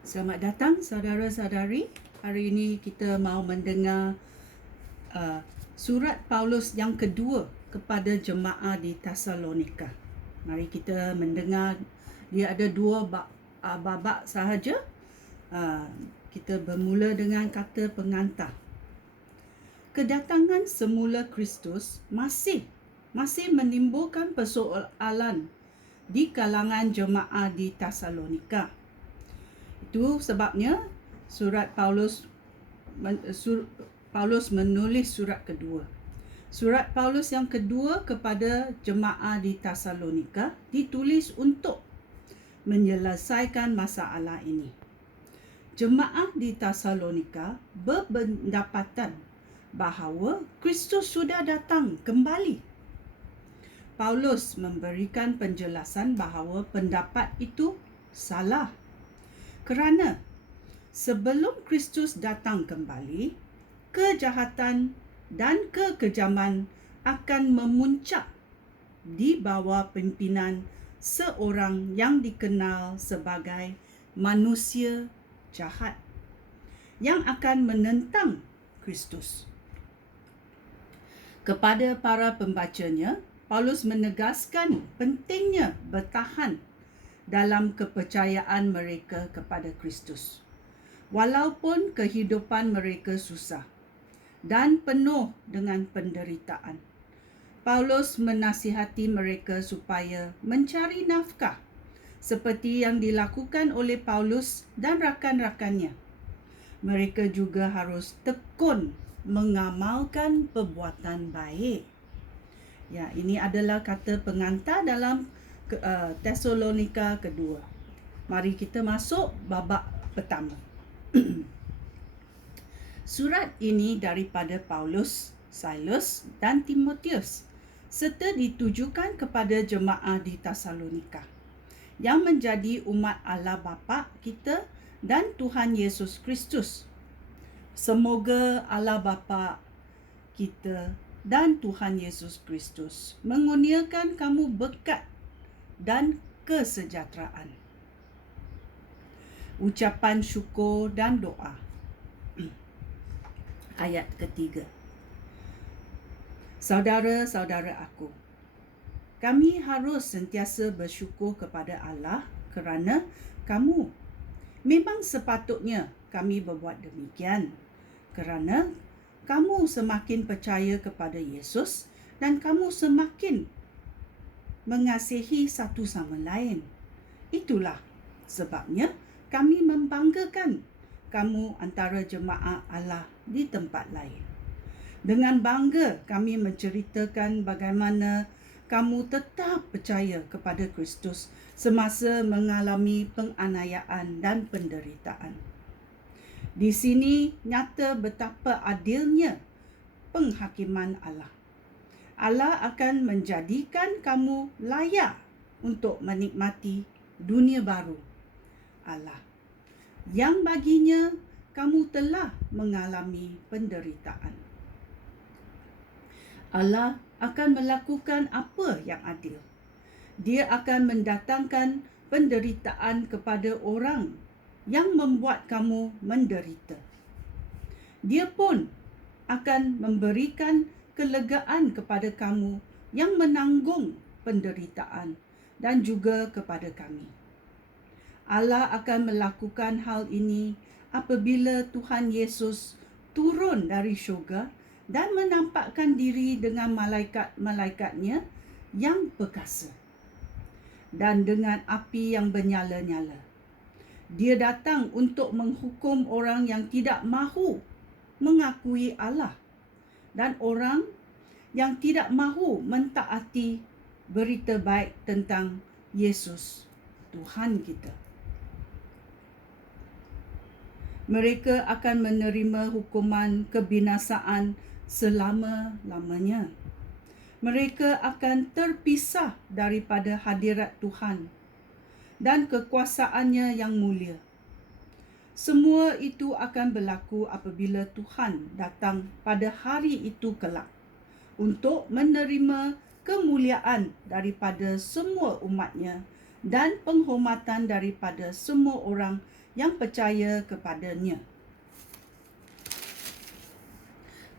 Selamat datang saudara-saudari. Hari ini kita mau mendengar surat Paulus yang kedua kepada jemaah di Tesalonika. Mari kita mendengar. Dia ada dua babak sahaja. Kita bermula dengan kata pengantar. Kedatangan semula Kristus masih menimbulkan persoalan di kalangan jemaah di Tesalonika. Itu sebabnya Paulus menulis surat kedua. Surat Paulus yang kedua kepada jemaah di Tesalonika ditulis untuk menyelesaikan masalah ini. Jemaah di Tesalonika berpendapatan bahawa Kristus sudah datang kembali. Paulus memberikan penjelasan bahawa pendapat itu salah. Kerana sebelum Kristus datang kembali, kejahatan dan kekejaman akan memuncak di bawah pimpinan seorang yang dikenal sebagai manusia jahat yang akan menentang Kristus. Kepada para pembacanya, Paulus menegaskan pentingnya bertahan dalam kepercayaan mereka kepada Kristus. Walaupun kehidupan mereka susah dan penuh dengan penderitaan, Paulus menasihati mereka supaya mencari nafkah seperti yang dilakukan oleh Paulus dan rakan-rakannya. Mereka juga harus tekun mengamalkan perbuatan baik. Ya, ini adalah kata pengantar dalam Tesalonika kedua. Mari kita masuk babak pertama. Surat ini daripada Paulus, Silas dan Timotius serta ditujukan kepada jemaah di Tesalonika yang menjadi umat Allah Bapa kita dan Tuhan Yesus Kristus. Semoga Allah Bapa kita dan Tuhan Yesus Kristus mengurniakan kamu berkat dan kesejahteraan. Ucapan syukur dan doa. Ayat ketiga. Saudara-saudara aku, kami harus sentiasa bersyukur kepada Allah kerana kamu. Memang sepatutnya kami berbuat demikian kerana kamu semakin percaya kepada Yesus dan kamu semakin mengasihi satu sama lain. Itulah sebabnya kami membanggakan kamu antara jemaah Allah di tempat lain. Dengan bangga kami menceritakan bagaimana kamu tetap percaya kepada Kristus semasa mengalami penganiayaan dan penderitaan. Di sini nyata betapa adilnya penghakiman Allah. Allah akan menjadikan kamu layak untuk menikmati dunia baru Allah yang baginya kamu telah mengalami penderitaan. Allah akan melakukan apa yang adil. Dia akan mendatangkan penderitaan kepada orang yang membuat kamu menderita. Dia pun akan memberikan kelegaan kepada kamu yang menanggung penderitaan dan juga kepada kami. Allah akan melakukan hal ini apabila Tuhan Yesus turun dari syurga dan menampakkan diri dengan malaikat-malaikatnya yang perkasa dan dengan api yang bernyala-nyala. Dia datang untuk menghukum orang yang tidak mahu mengakui Allah dan orang yang tidak mahu mentaati berita baik tentang Yesus, Tuhan kita. Mereka akan menerima hukuman kebinasaan selama-lamanya. Mereka akan terpisah daripada hadirat Tuhan dan kekuasaannya yang mulia. Semua itu akan berlaku apabila Tuhan datang pada hari itu kelak untuk menerima kemuliaan daripada semua umatnya dan penghormatan daripada semua orang yang percaya kepadanya.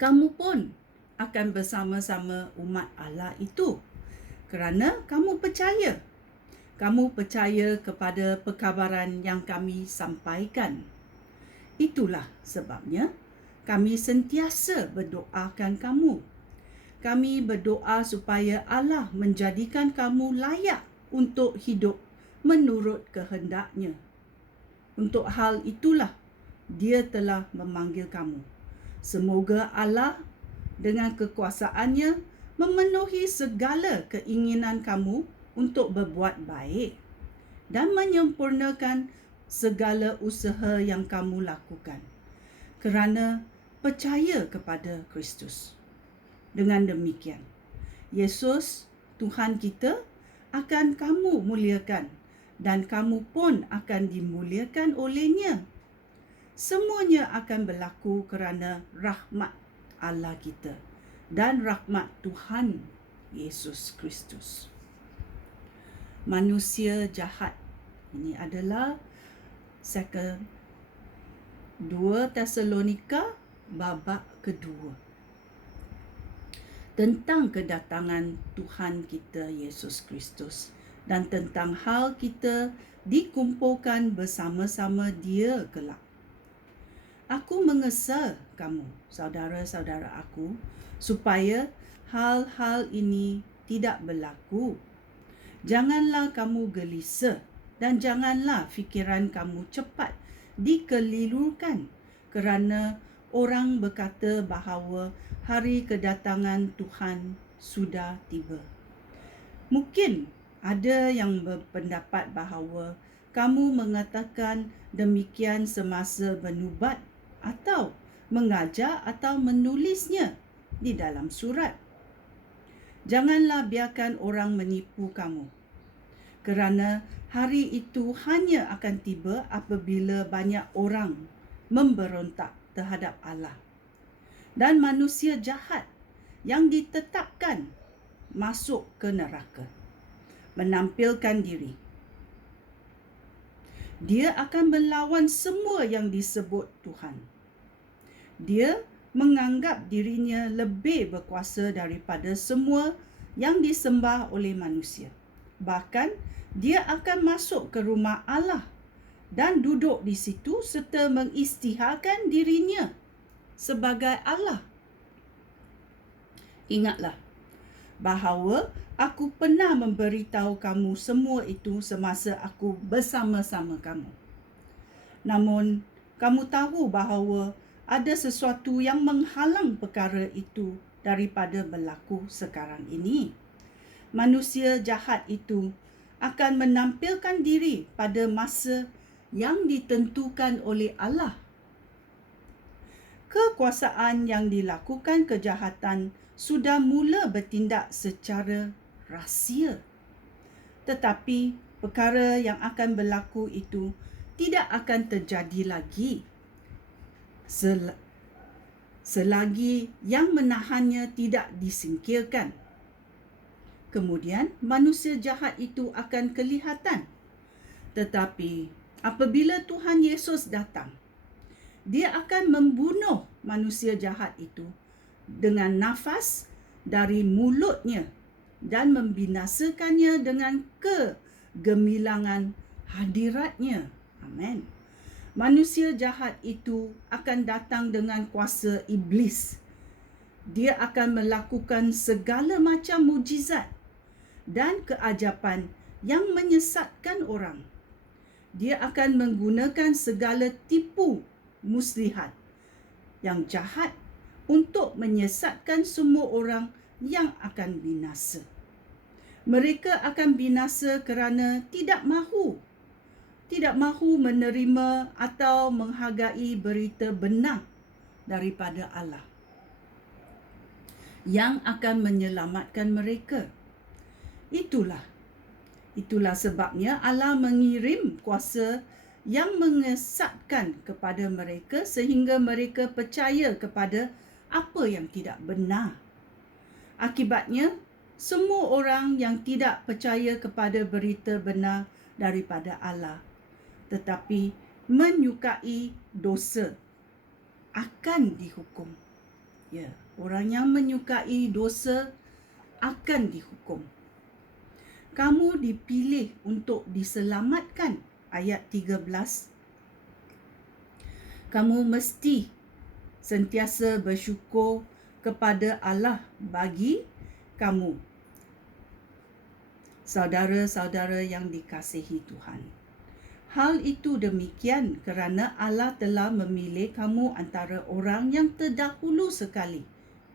Kamu pun akan bersama-sama umat Allah itu kerana kamu percaya. Kamu percaya kepada perkabaran yang kami sampaikan. Itulah sebabnya kami sentiasa berdoakan kamu. Kami berdoa supaya Allah menjadikan kamu layak untuk hidup menurut kehendak-Nya. Untuk hal itulah Dia telah memanggil kamu. Semoga Allah dengan kekuasaan-Nya memenuhi segala keinginan kamu untuk berbuat baik dan menyempurnakan segala usaha yang kamu lakukan kerana percaya kepada Kristus. Dengan demikian, Yesus, Tuhan kita, akan kamu muliakan dan kamu pun akan dimuliakan oleh-Nya. Semuanya akan berlaku kerana rahmat Allah kita dan rahmat Tuhan Yesus Kristus. Manusia jahat. Ini adalah 2 Tesalonika babak kedua. Tentang kedatangan Tuhan kita Yesus Kristus dan tentang hal kita dikumpulkan bersama-sama Dia kelak. Aku mengesa kamu, saudara-saudara aku, supaya hal-hal ini tidak berlaku. Janganlah kamu gelisah dan janganlah fikiran kamu cepat dikelilurkan kerana orang berkata bahawa hari kedatangan Tuhan sudah tiba. Mungkin ada yang berpendapat bahawa kamu mengatakan demikian semasa bernubat atau mengajar atau menulisnya di dalam surat. Janganlah biarkan orang menipu kamu, kerana hari itu hanya akan tiba apabila banyak orang memberontak terhadap Allah dan manusia jahat yang ditetapkan masuk ke neraka, menampilkan diri. Dia akan melawan semua yang disebut Tuhan. Dia menganggap dirinya lebih berkuasa daripada semua yang disembah oleh manusia. Bahkan, dia akan masuk ke rumah Allah dan duduk di situ serta mengisytiharkan dirinya sebagai Allah. Ingatlah bahawa aku pernah memberitahu kamu semua itu semasa aku bersama-sama kamu. Namun, kamu tahu bahawa ada sesuatu yang menghalang perkara itu daripada berlaku sekarang ini. Manusia jahat itu akan menampilkan diri pada masa yang ditentukan oleh Allah. Kekuasaan yang dilakukan kejahatan sudah mula bertindak secara rahsia. Tetapi perkara yang akan berlaku itu tidak akan terjadi lagi selagi yang menahannya tidak disingkirkan. Kemudian manusia jahat itu akan kelihatan. Tetapi apabila Tuhan Yesus datang, Dia akan membunuh manusia jahat itu dengan nafas dari mulutnya dan membinasakannya dengan kegemilangan hadiratnya. Amin. Manusia jahat itu akan datang dengan kuasa iblis. Dia akan melakukan segala macam mukjizat dan keajapan yang menyesatkan orang. Dia akan menggunakan segala tipu muslihat yang jahat untuk menyesatkan semua orang yang akan binasa. Mereka akan binasa kerana tidak mahu menerima atau menghargai berita benar daripada Allah yang akan menyelamatkan mereka. Itulah sebabnya Allah mengirim kuasa yang mengesatkan kepada mereka sehingga mereka percaya kepada apa yang tidak benar. Akibatnya, semua orang yang tidak percaya kepada berita benar daripada Allah, tetapi menyukai dosa akan dihukum. Ya, orang yang menyukai dosa akan dihukum. Kamu dipilih untuk diselamatkan. Ayat 13. Kamu mesti sentiasa bersyukur kepada Allah bagi kamu, saudara-saudara yang dikasihi Tuhan. Hal itu demikian kerana Allah telah memilih kamu antara orang yang terdahulu sekali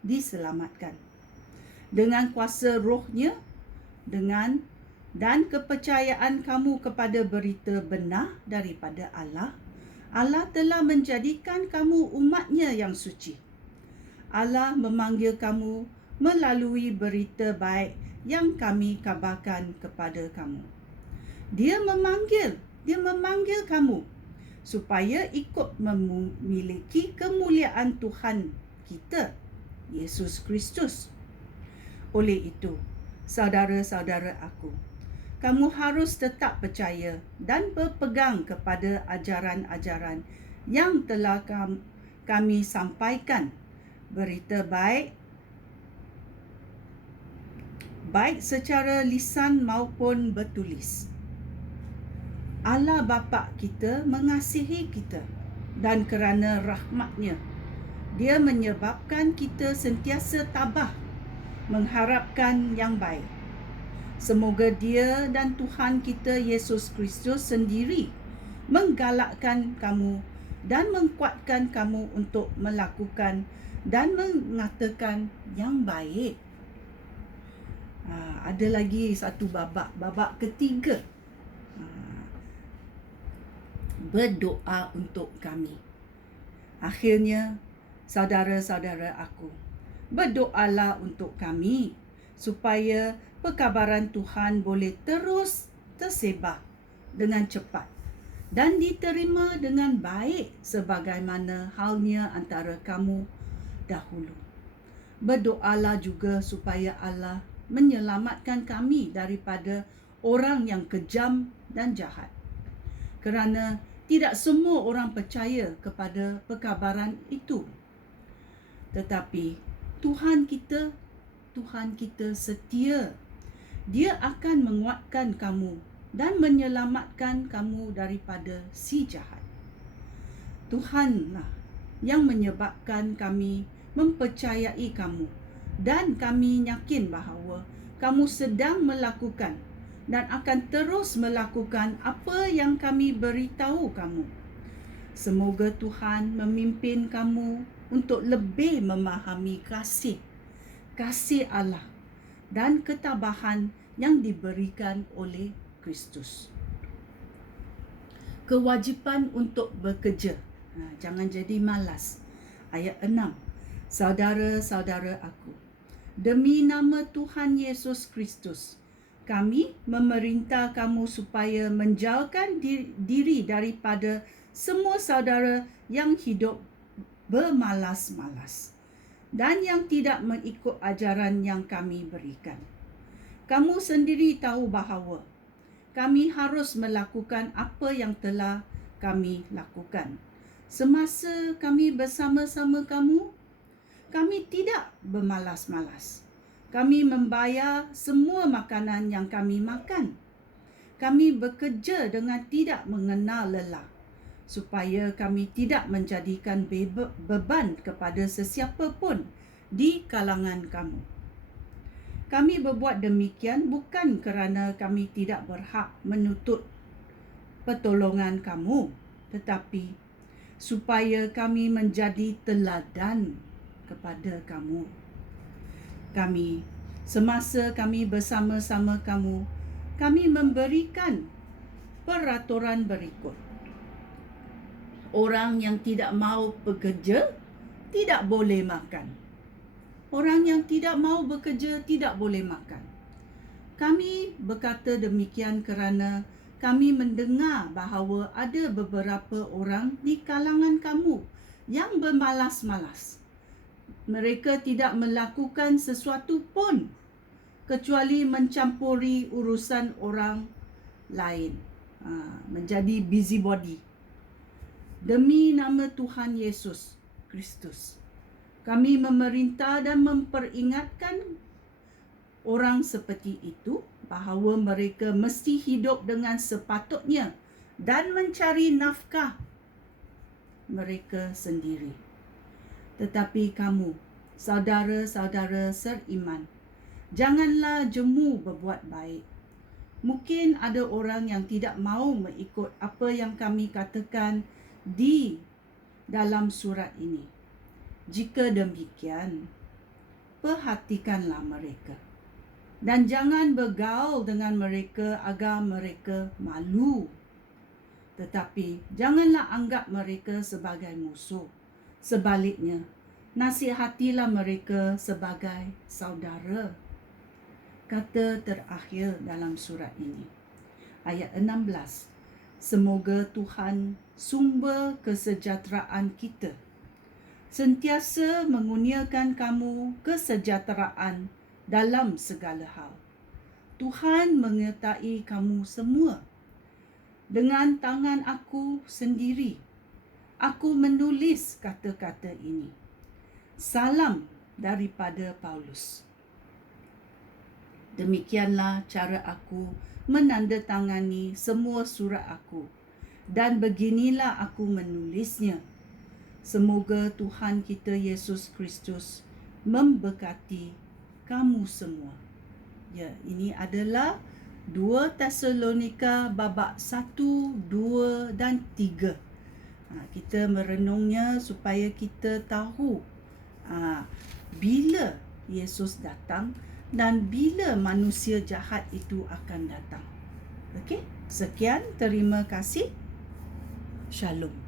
diselamatkan. Dengan kuasa rohnya, dan kepercayaan kamu kepada berita benar daripada Allah, Allah telah menjadikan kamu umat-Nya yang suci. Allah memanggil kamu melalui berita baik yang kami kabarkan kepada kamu. Dia memanggil kamu supaya ikut memiliki kemuliaan Tuhan kita, Yesus Kristus. Oleh itu, saudara-saudara aku, kamu harus tetap percaya dan berpegang kepada ajaran-ajaran yang telah kami sampaikan, berita baik secara lisan maupun bertulis. Allah Bapa kita mengasihi kita, dan kerana rahmat-Nya, Dia menyebabkan kita sentiasa tabah mengharapkan yang baik. Semoga Dia dan Tuhan kita Yesus Kristus sendiri menggalakkan kamu dan menguatkan kamu untuk melakukan dan mengatakan yang baik. Ada lagi satu babak ketiga. Berdoa untuk kami. Akhirnya, saudara-saudara aku, berdoalah untuk kami supaya perkabaran Tuhan boleh terus tersebar dengan cepat dan diterima dengan baik sebagaimana halnya antara kamu dahulu. Berdoalah juga supaya Allah menyelamatkan kami daripada orang yang kejam dan jahat. Kerana tidak semua orang percaya kepada perkabaran itu. Tetapi Tuhan kita setia. Dia akan menguatkan kamu dan menyelamatkan kamu daripada si jahat. Tuhanlah yang menyebabkan kami mempercayai kamu, dan kami yakin bahawa kamu sedang melakukan dan akan terus melakukan apa yang kami beritahu kamu. Semoga Tuhan memimpin kamu untuk lebih memahami kasih Allah dan ketabahan yang diberikan oleh Kristus. Kewajipan untuk bekerja. Jangan jadi malas. Ayat 6. Saudara-saudara aku, demi nama Tuhan Yesus Kristus, kami memerintah kamu supaya menjauhkan diri daripada semua saudara yang hidup bermalas-malas dan yang tidak mengikut ajaran yang kami berikan. Kamu sendiri tahu bahawa kami harus melakukan apa yang telah kami lakukan. Semasa kami bersama-sama kamu, kami tidak bermalas-malas. Kami membayar semua makanan yang kami makan. Kami bekerja dengan tidak mengenal lelah, supaya kami tidak menjadikan beban kepada sesiapa pun di kalangan kamu. Kami berbuat demikian bukan kerana kami tidak berhak menuntut pertolongan kamu, tetapi supaya kami menjadi teladan kepada kamu. Semasa kami bersama-sama kamu, kami memberikan peraturan berikut. Orang yang tidak mahu bekerja tidak boleh makan. Orang yang tidak mahu bekerja tidak boleh makan. Kami berkata demikian kerana kami mendengar bahawa ada beberapa orang di kalangan kamu yang bermalas-malas. Mereka tidak melakukan sesuatu pun kecuali mencampuri urusan orang lain. Menjadi busybody. Demi nama Tuhan Yesus Kristus, kami memerintah dan memperingatkan orang seperti itu bahawa mereka mesti hidup dengan sepatutnya dan mencari nafkah mereka sendiri. Tetapi kamu, saudara-saudara seriman, janganlah jemu berbuat baik. Mungkin ada orang yang tidak mahu mengikut apa yang kami katakan di dalam surat ini. Jika demikian, perhatikanlah mereka dan jangan bergaul dengan mereka agar mereka malu. Tetapi janganlah anggap mereka sebagai musuh. Sebaliknya, nasihatilah mereka sebagai saudara. Kata terakhir dalam surat ini, ayat 16. Semoga Tuhan, sumber kesejahteraan kita, sentiasa mengurniakan kamu kesejahteraan dalam segala hal. Tuhan menyertai kamu semua. Dengan tangan aku sendiri, aku menulis kata-kata ini. Salam daripada Paulus. Demikianlah cara aku menandatangani semua surat aku, dan beginilah aku menulisnya. Semoga Tuhan kita Yesus Kristus memberkati kamu semua. Ya, ini adalah 2 Tesalonika babak 1, 2 dan 3. Kita merenungnya supaya kita tahu bila Yesus datang dan bila manusia jahat itu akan datang. Okey, sekian, terima kasih. Shalom.